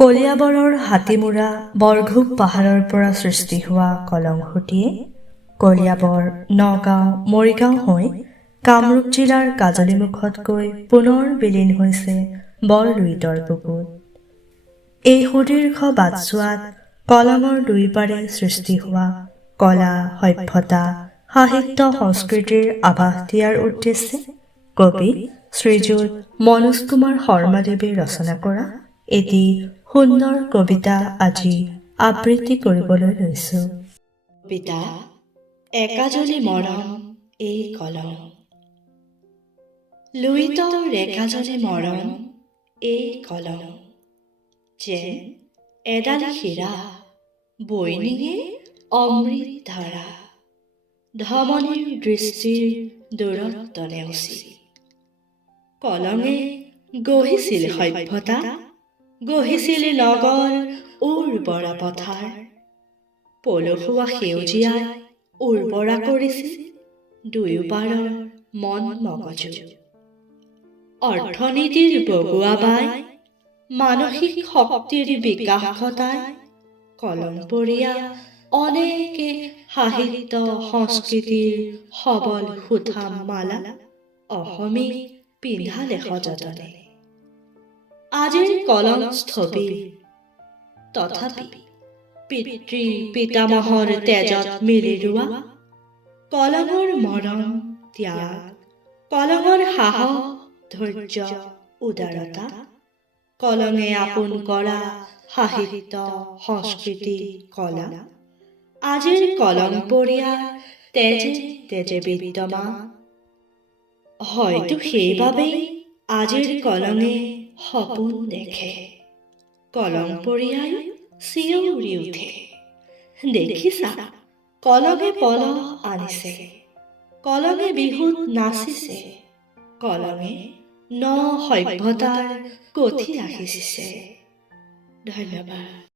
কলিয়াবৰৰ হাতীমূৰা বৰঘোগ পাহাৰৰ পৰা সৃষ্টি হোৱা কলংসুটিয়ে কলিয়াবৰ নগাঁও মৰিগাঁও হৈ কামৰূপ জিলাৰ কাজলীমুখত গৈ পুনৰ বিলীন হৈছে বৰলুইতৰ বুকুত এই সুদীৰ্ঘ বাটচোৱাত কলমৰ দুয়োপাৰে সৃষ্টি হোৱা কলা সভ্যতা সাহিত্য সংস্কৃতিৰ আভাস দিয়াৰ উদ্দেশ্যে কবি শ্ৰীযুত মনোজ কুমাৰ শৰ্মাদেৱে ৰচনা কৰা এটি সুন্দৰ কবিতা আজি আবৃত্তি কৰিবলৈ লৈছোঁ। কবিতা একাজলি মৰম এই কলম। লুইতৰ একাজলি মৰম এই কলম। যেন এডাল হীৰা বৈ নিয়ে অমৃত ধাৰা। ধমনীৰ দৃষ্টিৰ দূৰত্ব নেওচি। কলমে গঢ়িছিল সভ্যতা গঢ়িছিল নগৰ উৰ্বৰা পথাৰ পলসুৱা সেউজীয়াই উৰ্বৰা কৰিছিল দুয়োপাৰৰ মন মগজু। অৰ্থনীতিৰ বগোৱা বাই, মানসিক শক্তিৰ বিকাশ ঘটাই কলমপৰীয়া অনেকে সাহিত্য সংস্কৃতিৰ সবল সুঠাম মালা অসমীক পিন্ধালে সযতনে আজিৰ কলম স্থবিৰ তথাপি পিতৃ পিতামহৰ তেজত মিলি ৰোৱা কলমৰ মৰম ত্যাগ। কলমৰ সাহস ধৈৰ্য উদাৰতা কলমে আপোন কৰা সাহিত্য সংস্কৃতি কলা। আজিৰ কলম পৰীয়া তেজে তেজে বিদ্যমান। হয়তো সেইবাবেই আজিৰ কলমে সপোন দেখে, কলম পড়িয়াই চিঞৰি উঠে। দেখিছা কলমে পল আনিছে কলমে বিহুত নাচিছে, কলমে ন সভ্যতাৰ কঠিন ৰাখিছে। ধন্যবাদ।